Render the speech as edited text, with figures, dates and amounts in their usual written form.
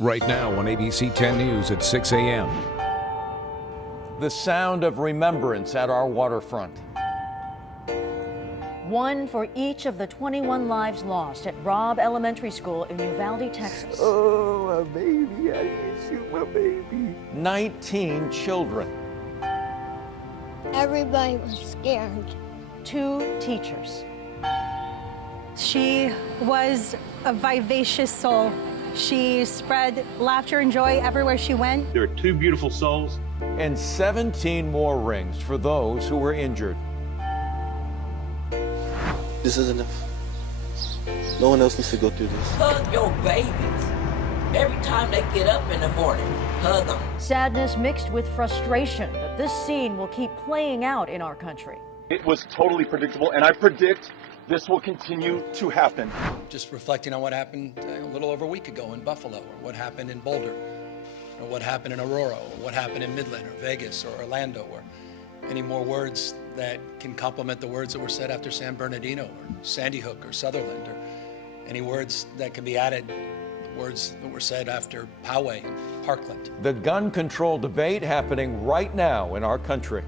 Right now on ABC 10 News at 6 a.m. The sound of remembrance at our waterfront. One for each of the 21 lives lost at Robb Elementary School in Uvalde, Texas. Oh, my baby, I miss you, my baby. 19 children. Everybody was scared. 2 teachers. She was a vivacious soul. She spread laughter and joy everywhere she went. There are 2 beautiful souls. And 17 more rings for those who were injured. This is enough. No one else needs to go through this. Hug your babies. Every time they get up in the morning, hug them. Sadness mixed with frustration that this scene will keep playing out in our country. It was totally predictable, and I predict this will continue to happen. Just reflecting on what happened a little over a week ago in Buffalo, or what happened in Boulder, or what happened in Aurora, or what happened in Midland, or Vegas, or Orlando, or any more words that can complement the words that were said after San Bernardino, or Sandy Hook, or Sutherland, or any words that can be added, words that were said after Poway and Parkland. The gun control debate happening right now in our country.